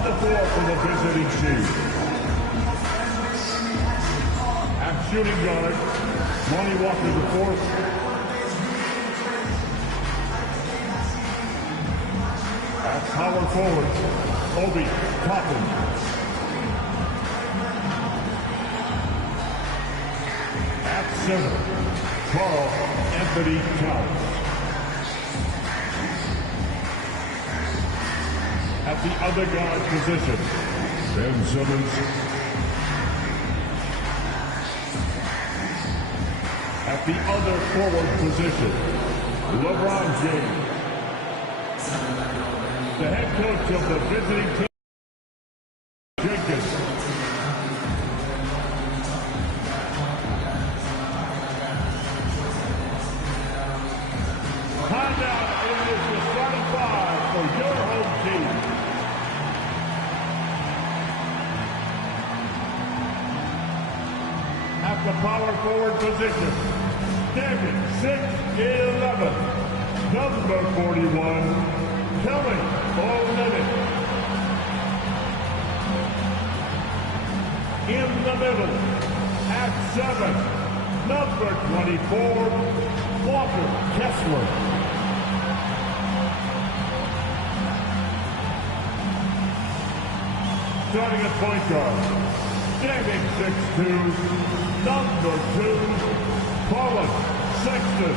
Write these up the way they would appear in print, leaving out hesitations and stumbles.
On the floor for the visiting team. At shooting guard, Lonnie Walker the fourth. At power forward, Obi Toppin. At center, Carl Anthony Towns. At the other guard position, Ben Simmons. At the other forward position, LeBron James. The head coach of the visiting team, Jenkins. Timeout, it is the starting five for your home team. At the power forward position, standing 6'11", number 41, Kelly Olynyk. In the middle, at 7, number 24, Walker Kessler. Starting at point guard, standing 6'2", number 2, Colin Sexton.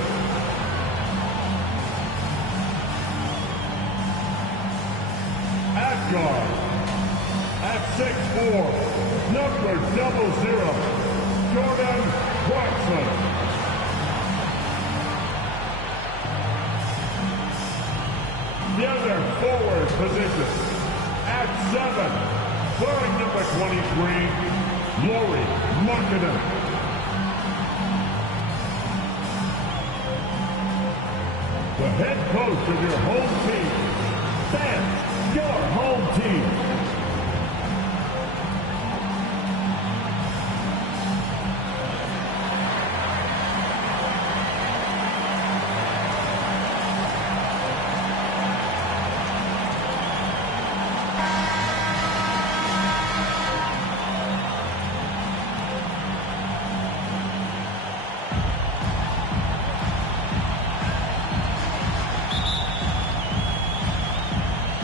At guard, at 6'4", number 00, Jordan Clarkson. The other forward position, at 7, wearing number 23, Lauri Markkanen. The head coach of your home team, fans. Your home team.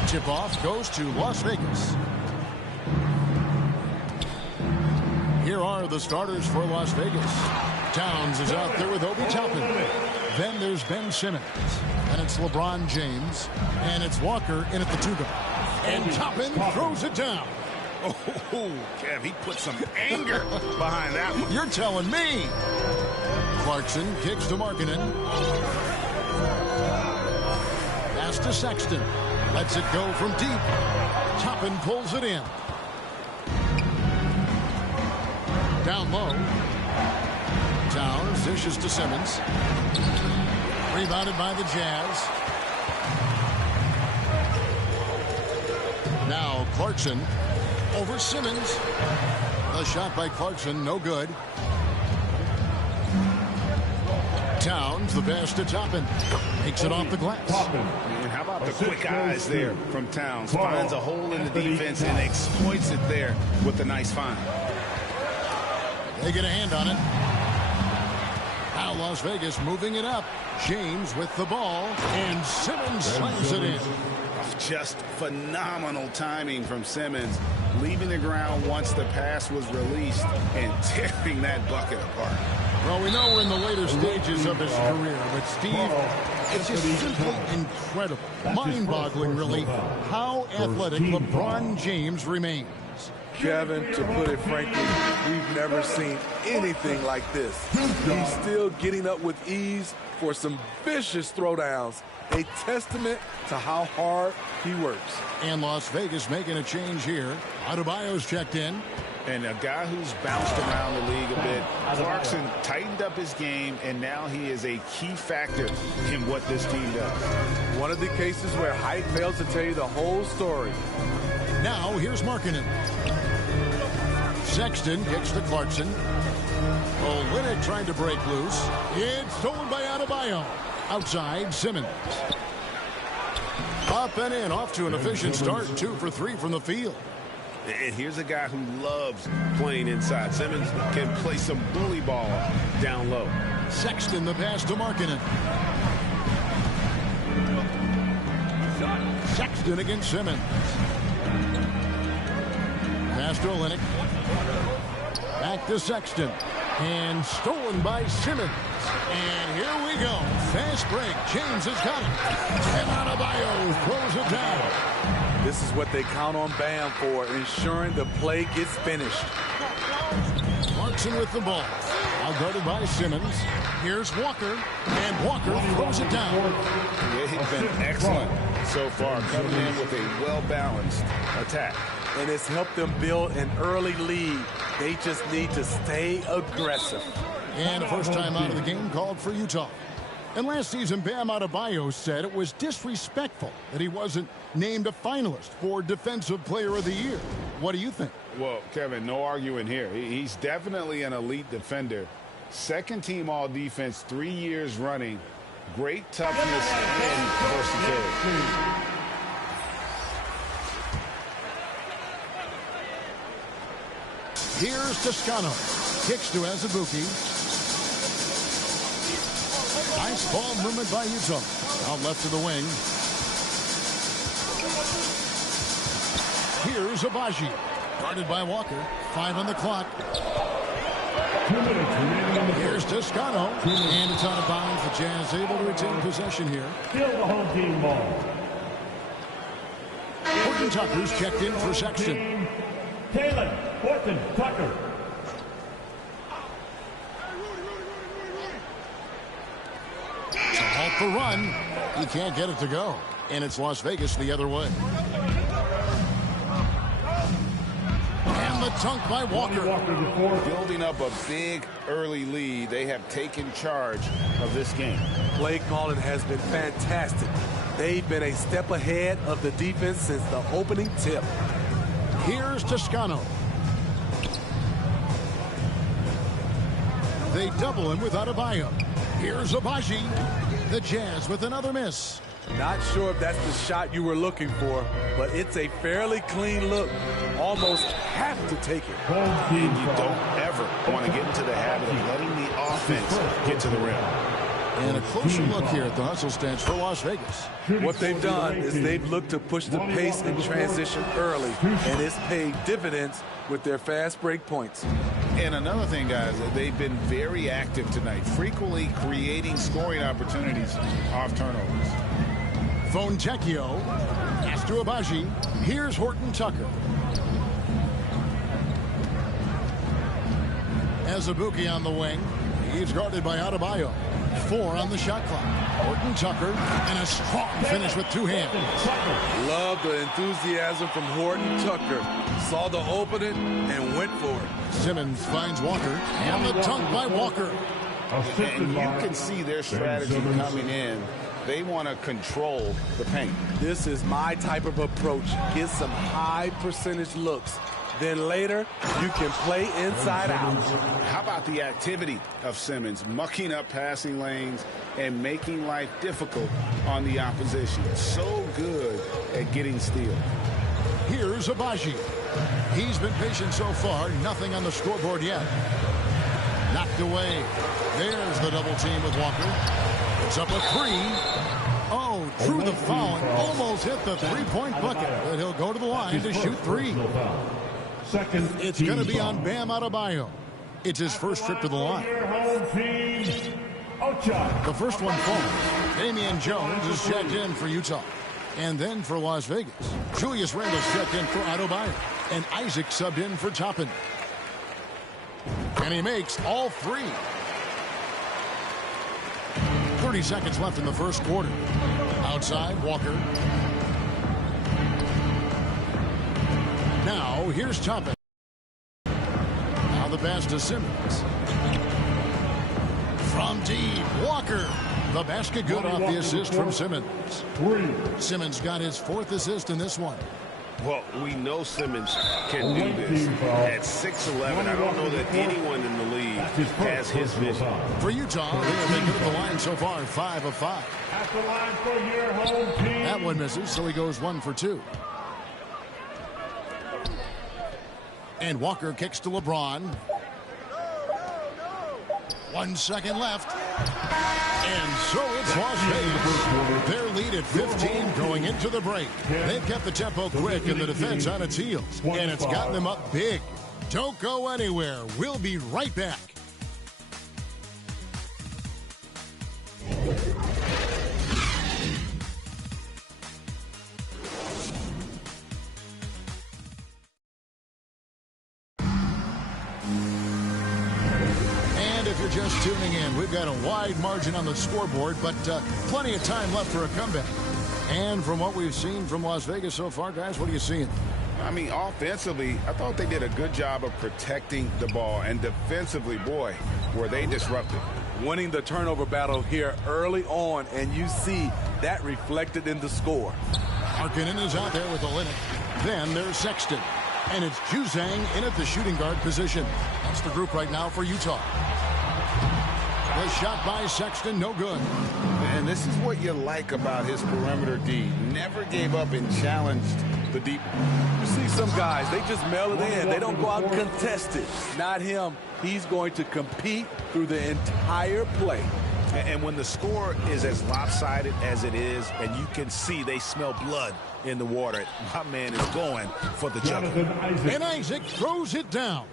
Tip-off goes to Las Vegas. Here are the starters for Las Vegas. Towns is out there with Obi Toppin. Then there's Ben Simmons. And it's LeBron James. And it's Walker in at the 2-guard. And Toppin throws it down. Oh, Kev, he put some anger behind that one. You're telling me. Clarkson kicks to Markkanen. Pass to Sexton. Lets it go from deep. Toppin pulls it in. Down low. Towns dishes to Simmons. Rebounded by the Jazz. Now Clarkson over Simmons. The shot by Clarkson, no good. Towns, the pass to Toppin. Makes it off the glass. And how about the quick eyes there from Towns? Finds a hole in the defense and exploits it there with a nice find. They get a hand on it. Now Las Vegas moving it up. James with the ball. And Simmons slams it in. Just phenomenal timing from Simmons. Leaving the ground once the pass was released and tearing that bucket apart. Well, we know we're in the later stages of his career, but Steve, it's just simply incredible, mind-boggling, really, how athletic LeBron James remains. Kevin, to put it frankly, we've never seen anything like this. He's still getting up with ease for some vicious throwdowns, a testament to how hard he works. And Las Vegas making a change here. Adebayo's checked in. And a guy who's bounced around the league a bit. Clarkson tightened up his game, and now he is a key factor in what this team does. One of the cases where height fails to tell you the whole story. Now here's Markkanen. Sexton kicks to Clarkson. Olynyk trying to break loose. It's stolen by Adebayo. Outside, Simmons. Up and in, off to an efficient start. 2 for 3 from the field. And here's a guy who loves playing inside. Simmons can play some bully ball down low. Sexton the pass to Markkanen. Sexton against Simmons. Pass to Olynyk. Back to Sexton. And stolen by Simmons. And here we go. Fast break. James has got it. And Adebayo throws it down. This is what they count on Bam for, ensuring the play gets finished. Clarkson with the ball. Now guarded by Simmons. Here's Walker. And Walker throws it down. They've been excellent so far, coming in with a well-balanced attack. And it's helped them build an early lead. They just need to stay aggressive. And a first time out of the game called for Utah. And last season, Bam Adebayo said it was disrespectful that he wasn't named a finalist for Defensive Player of the Year. What do you think? Well, Kevin, no arguing here. He's definitely an elite defender. Second team all defense 3 years running. Great toughness and versatility. Here's Toscano. Kicks to Azubuike. Nice ball movement by Utah. Out left to the wing. Here's Abaji. Guarded by Walker. 5 on the clock. 2 minutes remaining. Here's Toscano. And it's out of bounds. The Jazz able to retain possession here. Still the home team ball. Horton Tucker's checked in for Sexton. Taylor Horton Tucker. To halt the run. He can't get it to go. And it's Las Vegas the other way. And the dunk by Walker. Building up a big early lead. They have taken charge of this game. Play calling has been fantastic. They've been a step ahead of the defense since the opening tip. Here's Toscano. They double him with Adebayo. Here's Abaji. The Jazz with another miss. Not sure if that's the shot you were looking for, but it's a fairly clean look. Almost have to take it. And you don't ever want to get into the habit of letting the offense get to the rim. And a closer look here at the hustle stance for Las Vegas. What they've done is they've looked to push the pace and transition early, and it's paid dividends with their fast break points. And another thing, guys, they've been very active tonight, frequently creating scoring opportunities off turnovers. Fontecchio. Pass to Abaji. Here's Horton Tucker. Azubuike on the wing. He's guarded by Adebayo. 4 on the shot clock. Horton Tucker. And a strong finish with 2 hands. Love the enthusiasm from Horton Tucker. Saw the opening and went for it. Simmons finds Walker. And the dunk by Walker. And you can see their strategy coming in. They want to control the paint. This is my type of approach. Get some high percentage looks. Then later, you can play inside out. How about the activity of Simmons, mucking up passing lanes and making life difficult on the opposition? So good at getting steals. Here's Abaji. He's been patient so far. Nothing on the scoreboard yet. Knocked away. There's the double team with Walker. It's up a 3. Oh, drew the foul and almost hit the three-point bucket. But he'll go to the line to shoot 3. It's going to be on Bam Adebayo. It's his first trip to the line. The first one falls. Damian Jones is checked in for Utah. And then for Las Vegas, Julius Randle's checked in for Adebayo. And Isaac subbed in for Toppin. And he makes all 3. 30 seconds left in the first quarter. Outside, Walker. Now, here's Toppin. Now the pass to Simmons. From deep, Walker. The basket good off the assist from Simmons. Simmons got his 4th assist in this one. Well, we know Simmons can do this. At 6'11", I don't know that anyone in the league has his vision. For Utah, they have been good at the line so far, 5 of 5. At the line for your home team. That one misses, so he goes 1 for 2. And Walker kicks to LeBron. 1 second left. And so it's Las Vegas. Their lead at 15 going into the break. They've kept the tempo quick and the defense on its heels. And it's gotten them up big. Don't go anywhere. We'll be right back. Just tuning in, we've got a wide margin on the scoreboard, but plenty of time left for a comeback. And from what we've seen from Las Vegas so far, guys, what are you seeing? I mean, offensively, I thought they did a good job of protecting the ball. And defensively, boy, were they disruptive. Winning the turnover battle here early on, and you see that reflected in the score. Harkinen is out there with Olynyk. Then there's Sexton. And it's Juzang in at the shooting guard position. That's the group right now for Utah. The shot by Sexton, no good. And this is what you like about his perimeter D. Never gave up and challenged the deep. You see some guys, they just mail it in. They don't go out and contest it. Not him. He's going to compete through the entire play. And when the score is as lopsided as it is, and you can see they smell blood in the water, my man is going for the jump. And Isaac throws it down.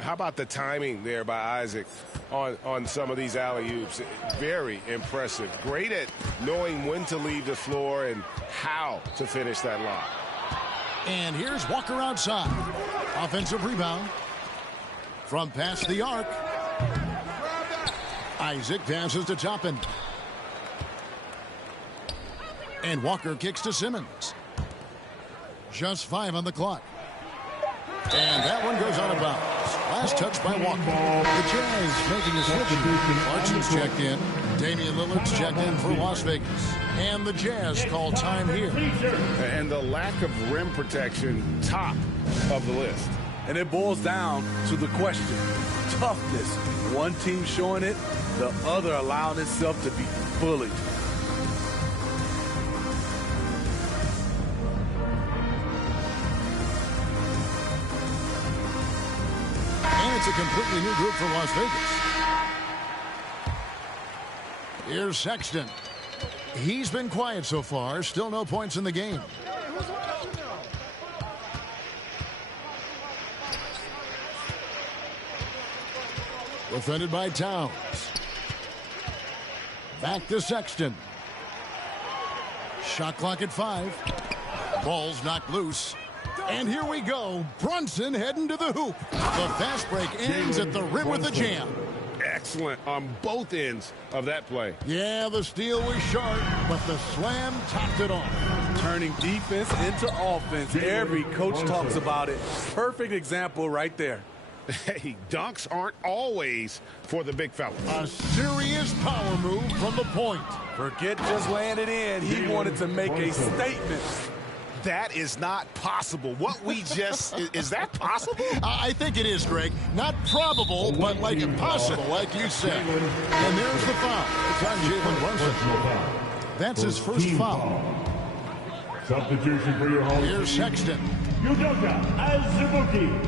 How about the timing there by Isaac on some of these alley-oops? Very impressive. Great at knowing when to leave the floor and how to finish that line. And here's Walker outside. Offensive rebound from past the arc. Isaac passes to Toppin. And Walker kicks to Simmons. Just 5 on the clock. And that one goes out of bounds. Last touch by Walker. The Jazz making a switch. Clarkson's checked in. Damian Lillard's checked in for Las Vegas. And the Jazz call time here. And the lack of rim protection, top of the list. And it boils down to the question. Toughness. One team showing it, the other allowing itself to be bullied. It's a completely new group for Las Vegas. Here's Sexton. He's been quiet so far. Still no points in the game. Defended by Towns. Back to Sexton. Shot clock at 5. Ball's knocked loose. And here we go. Brunson heading to the hoop. The fast break ends at the rim with a jam. Excellent on both ends of that play. Yeah, the steal was sharp, but the slam topped it off. Turning defense into offense. Every coach talks about it. Perfect example right there. Hey, dunks aren't always for the big fella. A serious power move from the point. Forget just laying it in. He wanted to make a statement. That is not possible. What we just, is that possible? I think it is, Greg. Not probable, but like impossible, like you said. And there's the foul. It's on Jalen Brunson. That's his first foul. Substitution for your home. Here's Sexton. Udoka, Azubuike,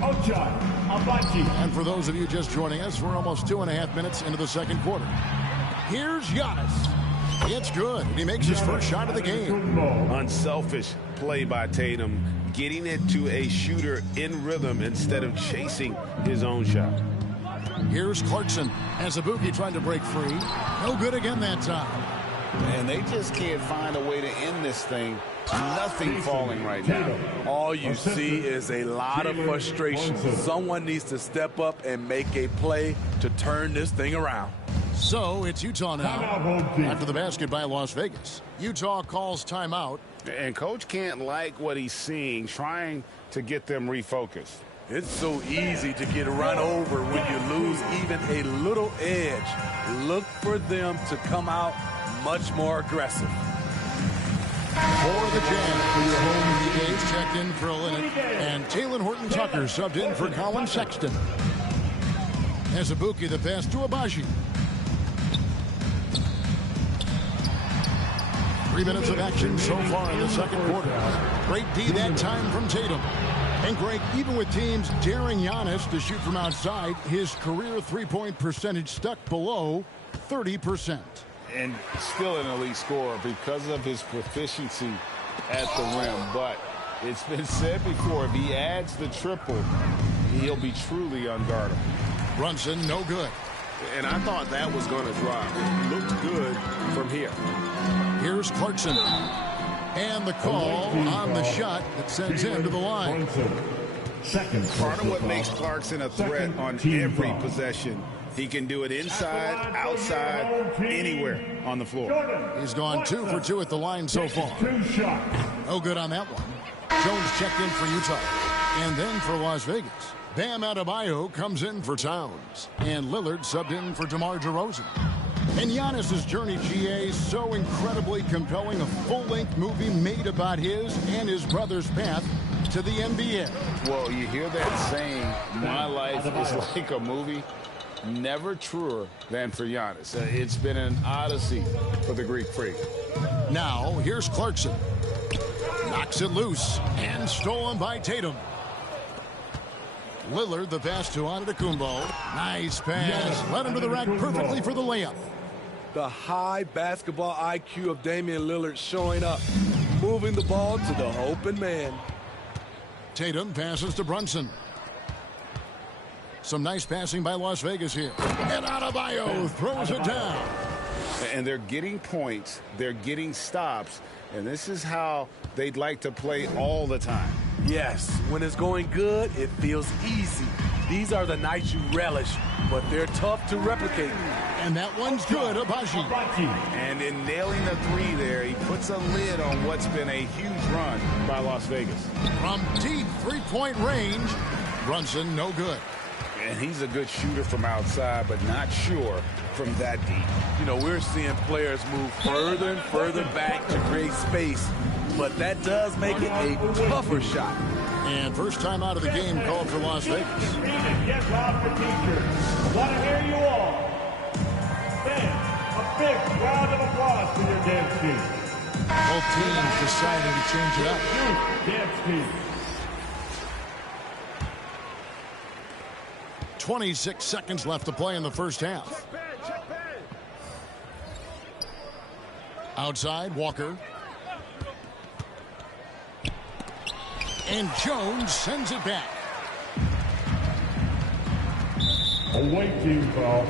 Ochai, Abachi. And for those of you just joining us, we're almost 2.5 minutes into the second quarter. Here's Giannis. It's good, and he makes his first shot of the game. Unselfish play by Tatum, getting it to a shooter in rhythm instead of chasing his own shot. Here's Clarkson. Azubuike trying to break free. No good again that time. And they just can't find a way to end this thing. Nothing falling right now. All you see is a lot of frustration. Someone needs to step up and make a play to turn this thing around. So it's Utah now after the basket by Las Vegas. Utah calls timeout. And coach can't like what he's seeing, trying to get them refocused. It's so easy to get run over when you lose even a little edge. Look for them to come out much more aggressive. For the Jazz, for your home, today's checked in for Olynyk, and Taylor Horton-Tucker subbed in for Colin Sexton. As Ibuki the pass to Abaji. 3 minutes of action so far in the second quarter. Great D that time from Tatum. And Greg, even with teams daring Giannis to shoot from outside, his career three-point percentage stuck below 30%. And still an elite scorer because of his proficiency at the rim. But it's been said before, if he adds the triple, he'll be truly unguardable. Brunson, no good. And I thought that was going to drop. It looked good from here. Here's Clarkson. And the call on the shot that sends him to the line. Part of what makes Clarkson a threat on every possession, he can do it inside, outside, anywhere on the floor. He's gone 2 for 2 at the line so far. No good on that one. Jones checked in for Utah. And then for Las Vegas, Bam Adebayo comes in for Towns. And Lillard subbed in for DeMar DeRozan. And Giannis's journey, GA, so incredibly compelling. A full-length movie made about his and his brother's path to the NBA. Well, you hear that saying, my life is like a movie. Never truer than for Giannis. It's been an odyssey for the Greek freak. Now, here's Clarkson. Knocks it loose and stolen by Tatum. Lillard, the pass to Antetokounmpo. Nice pass. Led him to the rack perfectly for the layup. The high basketball IQ of Damian Lillard showing up, moving the ball to the open man. Tatum passes to Brunson. Some nice passing by Las Vegas here. And Adebayo throws it down. And they're getting points. They're getting stops. And this is how they'd like to play all the time. Yes, when it's going good, it feels easy. These are the nights you relish, but they're tough to replicate. And that one's good, Abaji. And in nailing the 3 there, he puts a lid on what's been a huge run by Las Vegas. From deep three-point range, Brunson no good. And he's a good shooter from outside, but not sure from that deep. You know, we're seeing players move further and further back to create space, but that does make it a tougher shot. And first time out of the game called for Las Vegas. Get loud for teachers. Want to hear you all. Fans, a big round of applause for your dance team. Both teams deciding to change it up. Dance team. 26 seconds left to play in the first half. Outside, Walker. And Jones sends it back. Away team foul.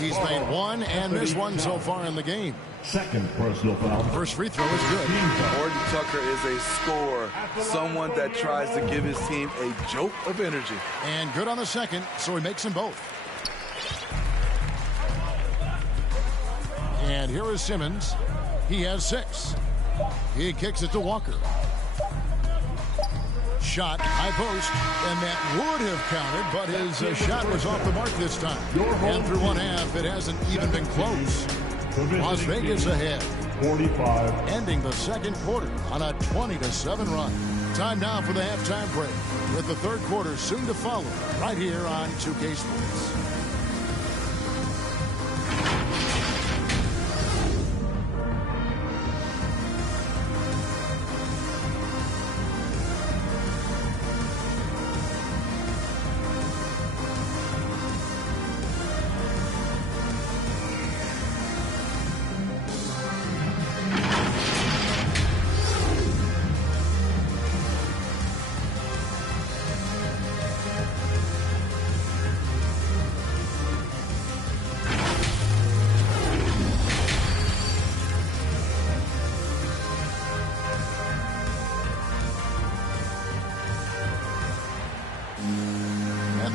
He's made one and missed one so far in the game. Second personal foul. First free throw is good. Horton-Tucker is a scorer, someone that tries to give his team a jolt of energy. And good on the second, so he makes them both. And here is Simmons. He has 6. He kicks it to Walker. Shot, high post, and that would have counted, but his shot was off the mark this time. And through one half, it hasn't even been close. Las Vegas ahead. 45. Ending the second quarter on a 20-7 run. Time now for the halftime break, with the third quarter soon to follow right here on 2K Sports.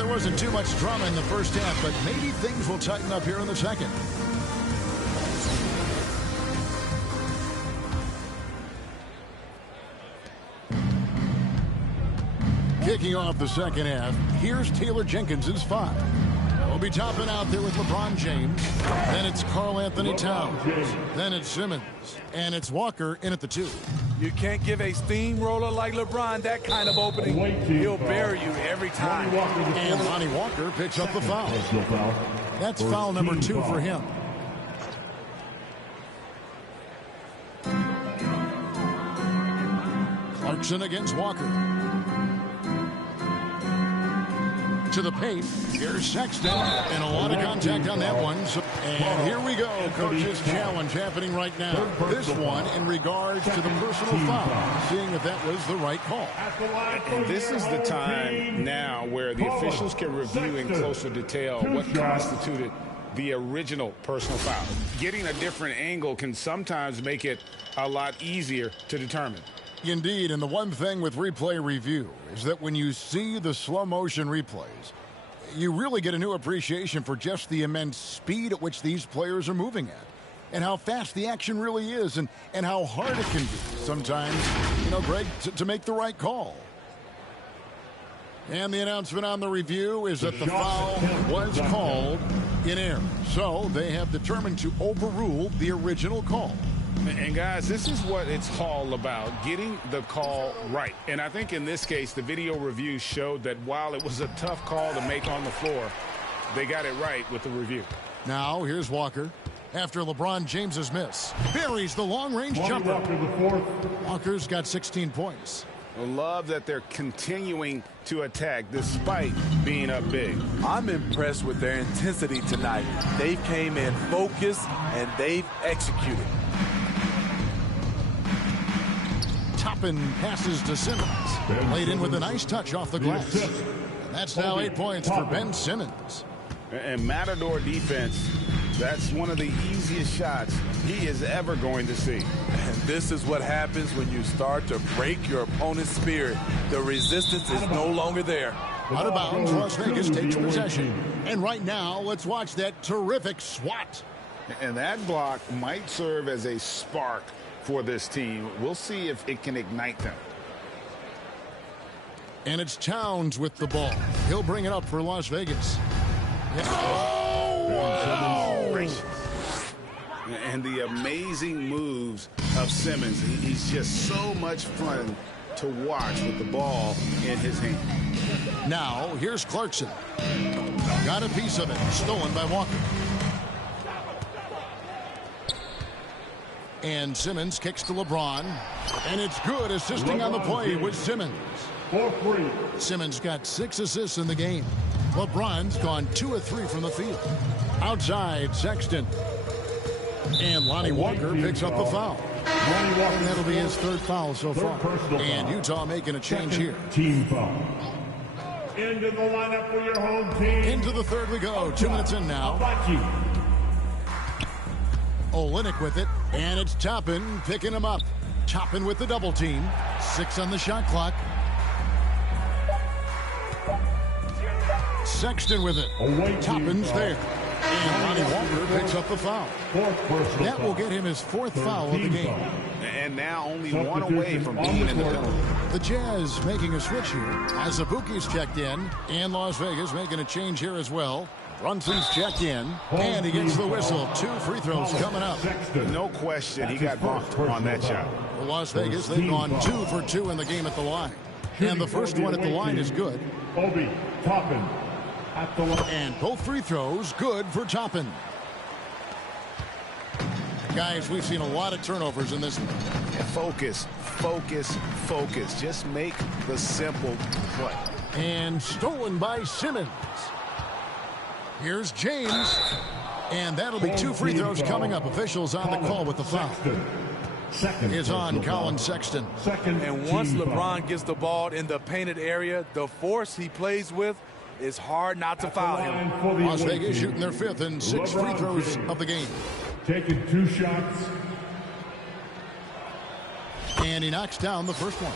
Wasn't too much drama in the first half, but maybe things will tighten up here in the second. Kicking off the second half, here's Taylor Jenkins's 5. We'll be topping out there with LeBron James. Then it's Karl Anthony Towns. Then it's Simmons. And it's Walker in at the 2. You can't give a steamroller like LeBron that kind of opening. He'll bury you every time. And Lonnie Walker picks up the foul. That's foul number 2 for him. Clarkson against Walker. To the paint. Here's Sexton. And a lot of contact on that one. And here we go. Coach's challenge happening right now. This one in regards to the personal foul. Seeing if that was the right call. And this is the time now where the officials can review in closer detail what constituted the original personal foul. Getting a different angle can sometimes make it a lot easier to determine. Indeed, and the one thing with replay review is that when you see the slow motion replays, you really get a new appreciation for just the immense speed at which these players are moving at, and how fast the action really is, and how hard it can be sometimes, Greg, to make the right call. And the announcement on the review is that the foul was called in error, so they have determined to overrule the original call. And guys, this is what it's all about, getting the call right. And I think in this case, the video review showed that while it was a tough call to make on the floor, they got it right with the review. Now, here's Walker. After LeBron James's miss, buries the long-range jumper. Walker's got 16 points. I love that they're continuing to attack despite being up big. I'm impressed with their intensity tonight. They came in focused and they've executed. Toppin passes to Simmons. Laid in with a nice touch off the glass. And that's now 8 points for Ben Simmons. And Matador defense, that's one of the easiest shots he is ever going to see. And this is what happens when you start to break your opponent's spirit. The resistance is no longer there. Out of bounds, Las Vegas takes possession. And right now, let's watch that terrific swat. And that block might serve as a spark for this team. We'll see if it can ignite them. And it's Towns with the ball. He'll bring it up for Las Vegas. Oh! And the amazing moves of Simmons. He's just so much fun to watch with the ball in his hand. Now, here's Clarkson. Got a piece of it. Stolen by Walker. And Simmons kicks to LeBron. And it's good. Assisting on the play with Simmons. Simmons got 6 assists in the game. LeBron's gone 2 of 3 from the field. Outside, Sexton. And Lonnie Walker picks up the foul. And that'll be his 3rd foul so far. And Utah making a change here. Team foul. Into the lineup for your home team. Into the 3rd we go. 2 minutes in now. Olynyk with it, and it's Toppin picking him up. Toppin with the double team. 6 on the shot clock. Sexton with it. Toppin's there. And Lonnie Walker picks up the foul. That will get him his 4th foul of the game. And now only 1 away from being in the middle. The Jazz making a switch here. As Azubuike's checked in, and Las Vegas making a change here as well. Brunson's checked in, and he gets the whistle. 2 free throws coming up. No question, he got bumped on that shot. For Las Vegas, they've gone 2 for 2 in the game at the line. And the first one at the line is good. Obi Toppin at the line. And both free throws good for Toppin. Guys, we've seen a lot of turnovers in this one. Focus, focus, focus. Just make the simple play. And stolen by Simmons. Here's James. And that'll be 2 free throws coming up. Officials on the call with the foul. Is on Colin Sexton. And once LeBron gets the ball in the painted area, the force he plays with is hard not to foul him. Las Vegas shooting their 5th and 6 free throws of the game. Taking 2 shots. And he knocks down the first one.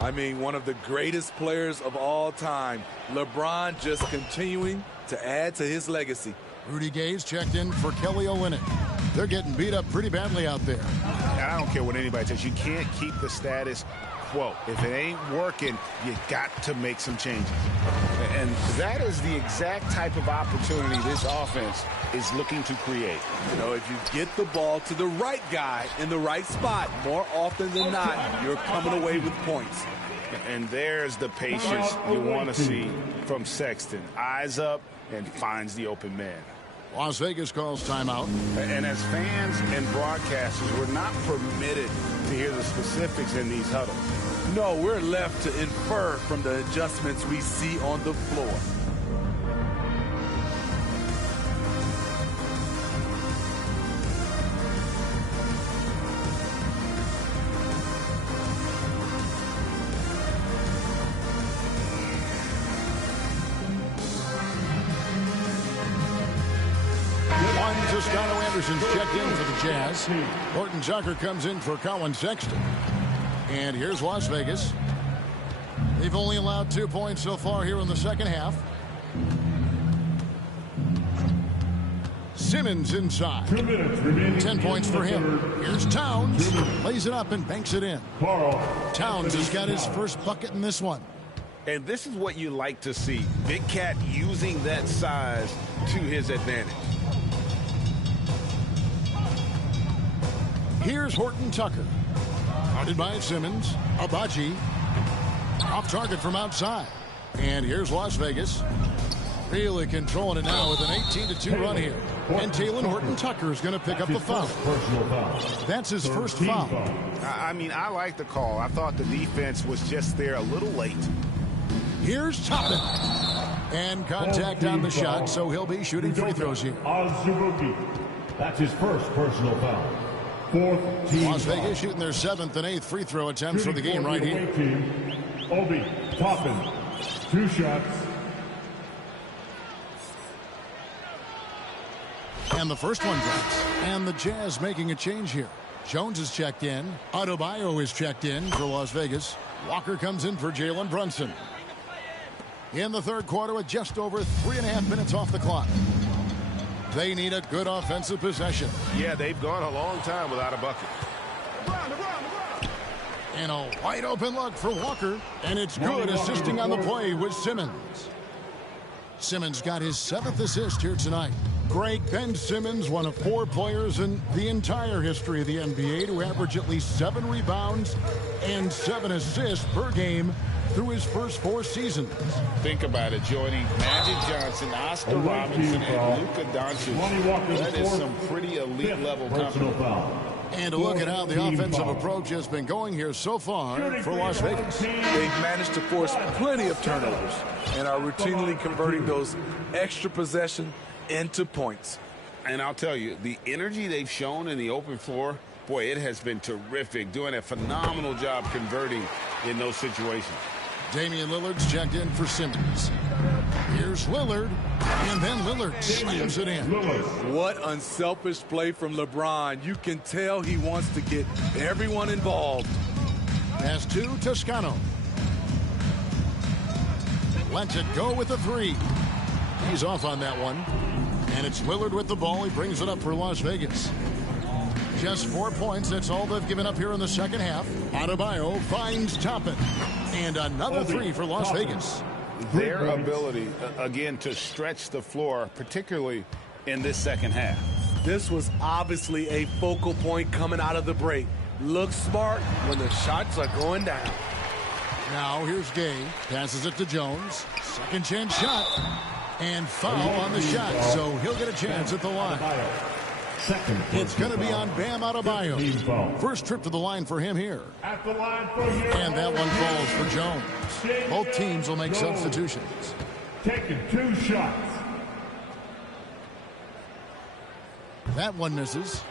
I mean, one of the greatest players of all time. LeBron just continuing to add to his legacy. Rudy Gay's checked in for Kelly Olynyk. They're getting beat up pretty badly out there. And I don't care what anybody says. You can't keep the status quo. If it ain't working, you got to make some changes. And that is the exact type of opportunity this offense is looking to create. You know, if you get the ball to the right guy in the right spot, more often than not, you're coming away with points. And there's the patience you want to see from Sexton. Eyes up and finds the open man. Las Vegas calls timeout. And as fans and broadcasters, we're not permitted to hear the specifics in these huddles. No, we're left to infer from the adjustments we see on the floor. Toscano Anderson's checked in for the Jazz. Horton Tucker comes in for Colin Sexton. And here's Las Vegas. They've only allowed 2 points so far here in the second half. Simmons inside. 2 minutes remaining. 10 points for him. Here's Towns. Lays it up and banks it in. Towns has got his first bucket in this one. And this is what you like to see. Big Cat using that size to his advantage. Here's Horton Tucker. Guarded by Simmons. Abaji. Off target from outside. And here's Las Vegas. Really controlling it now with an 18-2 run here. And Taylor Horton Tucker is going to pick up the foul. That's his first foul. I mean, I like the call. I thought the defense was just there a little late. Here's Toppin. And contact on the shot, so he'll be shooting free throws here. That's his first personal foul. Fourth team Las Vegas shooting their 7th and 8th free throw attempts for the game right here. Obi Toppin, 2 shots. And the first one drops. And the Jazz making a change here. Jones is checked in. Adebayo is checked in for Las Vegas. Walker comes in for Jalen Brunson. In the third quarter with just over 3.5 minutes off the clock. They need a good offensive possession. Yeah, they've gone a long time without a bucket. And a wide open look for Walker. And it's good, assisting on the play with Simmons. Simmons got his 7th assist here tonight. Great Ben Simmons, one of 4 players in the entire history of the NBA to average at least 7 rebounds and 7 assists per game through his first 4 seasons. Think about it, joining Magic Johnson, Oscar Robinson, and Luka Doncic. That is some pretty elite level company. And to look at how the offensive approach has been going here so far for Las Vegas. They've managed to force plenty of turnovers and are routinely converting those extra possession into points. And I'll tell you, the energy they've shown in the open floor, boy, it has been terrific, doing a phenomenal job converting in those situations. Damian Lillard's checked in for Simmons. Here's Lillard, and then Lillard slams it in. What unselfish play from LeBron. You can tell he wants to get everyone involved. Pass to Toscano. Lets it go with a 3. He's off on that one. And it's Lillard with the ball. He brings it up for Las Vegas. Just 4 points. That's all they've given up here in the second half. Adebayo finds Toppin. And another 3 for Las Vegas. Their ability, again, to stretch the floor, particularly in this second half. This was obviously a focal point coming out of the break. Look smart when the shots are going down. Now here's Gay. Passes it to Jones. Second chance shot. And foul on the shot, so he'll get a chance at the line. It's going to be on Bam Adebayo. First trip to the line for him here. And that one falls for Jones. Both teams will make substitutions. Taking 2 shots. That one misses.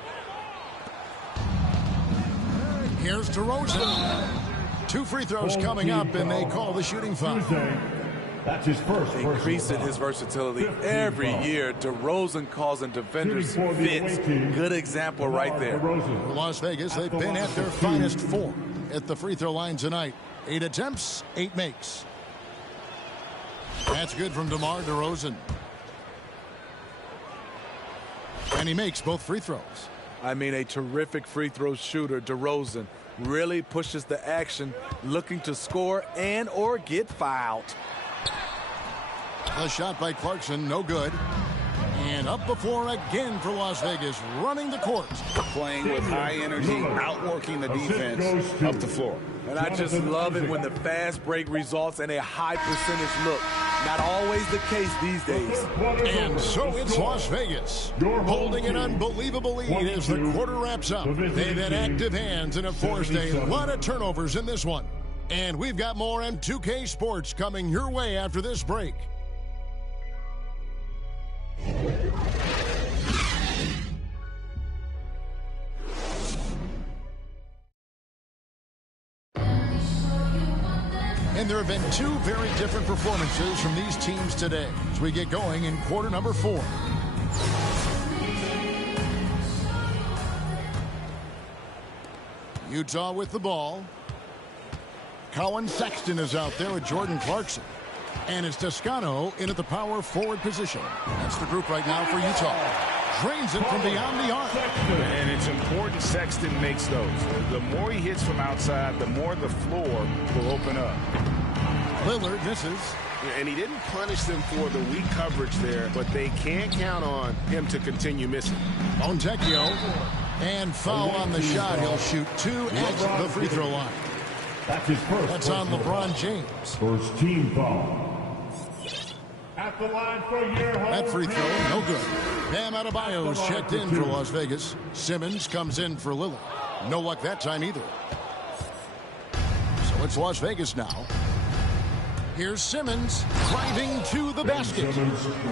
Here's DeRozan. 2 free throws coming up, and they call the shooting foul. That's his first. Increasing his versatility every year. DeRozan causing defenders fits. Good example right there. For Las Vegas, they've been at their finest form at the free throw line tonight. 8 attempts, 8 makes. That's good from DeMar DeRozan. And he makes both free throws. I mean, a terrific free throw shooter, DeRozan. really pushes the action, looking to score and or get fouled. The shot by Clarkson, no good. And up the floor again for Las Vegas, running the court. Playing with high energy, outworking the defense up the floor. And I just love it when the fast break results in a high percentage look. Not always the case these days. And so it's Las Vegas, holding an unbelievable lead as the quarter wraps up. They've had active hands and have forced a lot of turnovers in this one. And we've got more M2K Sports coming your way after this break. And there have been two very different performances from these teams today as we get going in quarter number 4. Utah with the ball. Colin Sexton is out there with Jordan Clarkson. And it's Toscano in at the power forward position. That's the group right now for Utah. Drains it from beyond the arc. And it's important Sexton makes those. The more he hits from outside, the more the floor will open up. Lillard misses. And he didn't punish them for the weak coverage there, but they can't count on him to continue missing. Fontecchio. And foul on the shot. He'll shoot 2 at the free throw line. That's his first. That's on LeBron James. First team foul. At the line for your home. That free throw, no good. Bam Adebayo's checked in for Las Vegas. Simmons comes in for Lillard. No luck that time either. So it's Las Vegas now. Here's Simmons driving to the basket.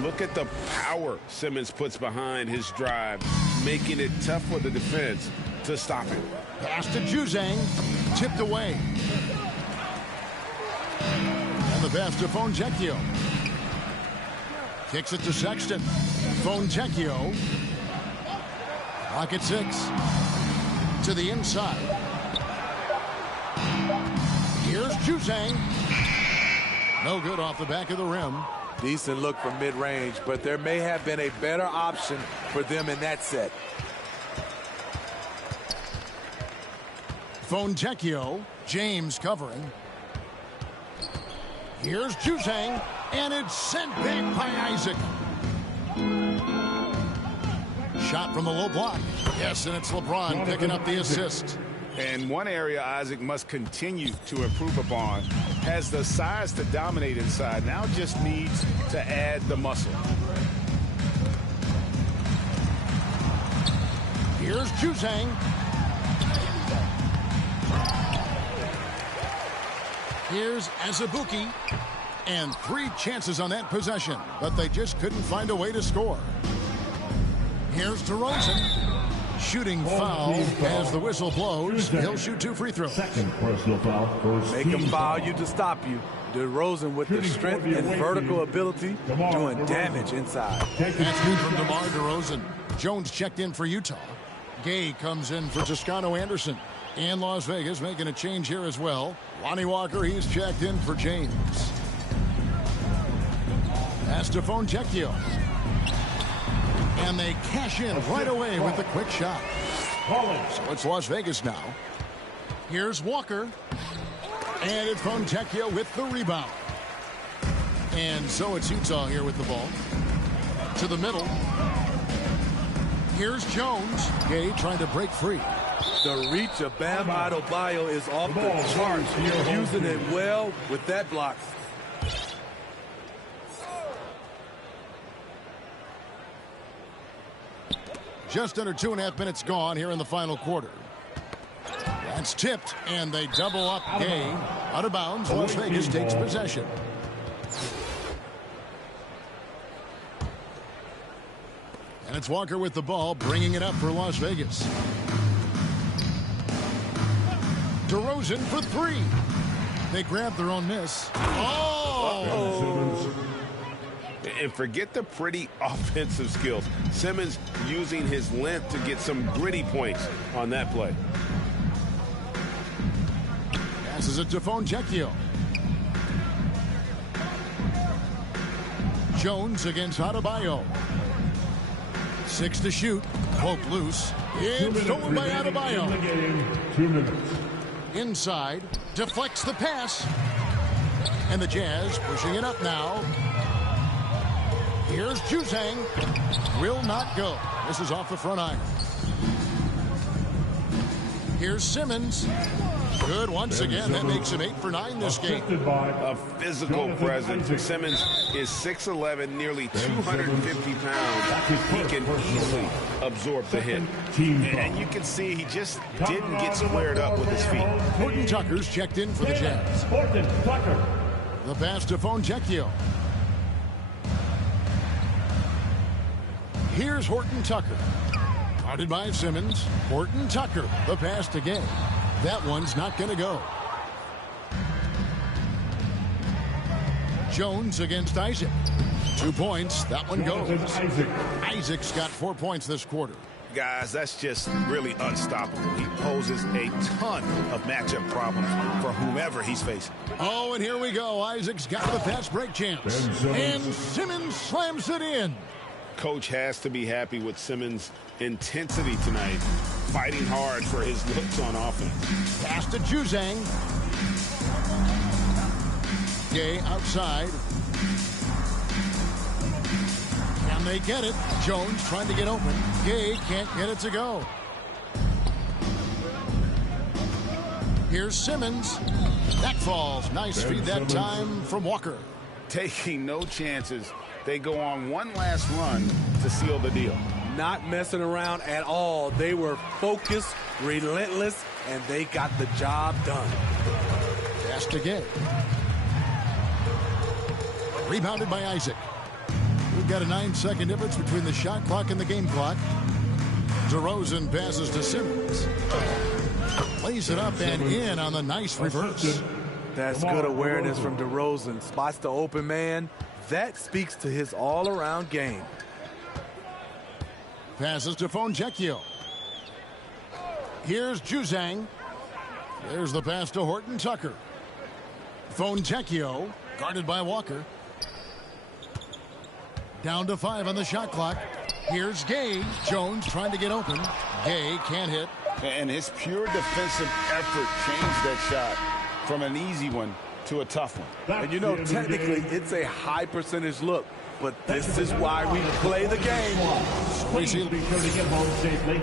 Look at the power Simmons puts behind his drive, making it tough for the defense to stop it. Pass to Juzang, tipped away. And the pass to Fontecchio. Kicks it to Sexton. Fontecchio. Clock at 6. To the inside. Here's Juzang. No good off the back of the rim. Decent look from mid-range, but there may have been a better option for them in that set. Fontecchio. James covering. Here's Juzang. And it's sent back by Isaac. Shot from the low block. Yes, and it's LeBron picking up the assist. And one area Isaac must continue to improve upon. Has the size to dominate inside. Now just needs to add the muscle. Here's Juzang. Here's Azubuike. And 3 chances on that possession, but they just couldn't find a way to score. Here's DeRozan. Shooting foul as the whistle blows. He'll shoot 2 free throws. Second personal foul. Make him foul you to stop you. DeRozan with the strength and vertical ability doing damage inside. That's good from DeMar DeRozan. Jones checked in for Utah. Gay comes in for Toscano Anderson. And Las Vegas making a change here as well. Lonnie Walker, he's checked in for James. Pass to Fontecchio. And they cash in right away with a quick shot. So it's Las Vegas now. Here's Walker. And it's Fontecchio with the rebound. And so it's Utah here with the ball. To the middle. Here's Jones. Gay trying to break free. The reach of Bam Adebayo is off the charts. Using it well with that block. Just under 2.5 minutes gone here in the final quarter. That's tipped, and they double up Gay. Out of bounds, Las Vegas takes possession. And it's Walker with the ball, bringing it up for Las Vegas. DeRozan for 3. They grab their own miss. Oh! And forget the pretty offensive skills. Simmons using his length to get some gritty points on that play. Passes it to Fontecchio. Jones against Adebayo. 6 to shoot. Pope loose. It's stolen by Adebayo. 2 minutes. Inside, deflects the pass. And the Jazz pushing it up now. Here's Juzang. Will not go. This is off the front iron. Here's Simmons. Good once again. That makes him 8 for 9 this game. A physical presence. Simmons is 6'11", nearly 250 pounds. He can easily absorb the hit. And you can see he just didn't get squared up with his feet. Horton Tucker's checked in for the Jazz. Horton Tucker. The pass to Foncecchio. Here's Horton Tucker. Guarded by Simmons. Horton Tucker. The pass to Gay. That one's not going to go. Jones against Isaac. 2 points. That one goes. Isaac's got 4 points this quarter. Guys, that's just really unstoppable. He poses a ton of matchup problems for whomever he's facing. Oh, and here we go. Isaac's got the fast break chance. And Simmons slams it in. Coach has to be happy with Simmons' intensity tonight, fighting hard for his looks on offense. Pass to Juzang. Gay outside. Can they get it? Jones trying to get open. Gay can't get it to go. Here's Simmons. That falls. Nice feed that time from Walker. Taking no chances. They go on one last run to seal the deal. Not messing around at all. They were focused, relentless, and they got the job done. Pass to Gay. Rebounded by Isaac. We've got a 9-second difference between the shot clock and the game clock. DeRozan passes to Simmons. Lays it up and in on the nice reverse. That's good awareness from DeRozan. Spots the open man. That speaks to his all-around game. Passes to Foncecchio. Here's Juzang. There's the pass to Horton Tucker. Foncecchio, guarded by Walker. Down to 5 on the shot clock. Here's Gay. Jones trying to get open. Gay can't hit. And his pure defensive effort changed that shot from an easy one to a tough one. And you know, technically, it's a high percentage look, but this is why we play the game. Please be sure to get home safely.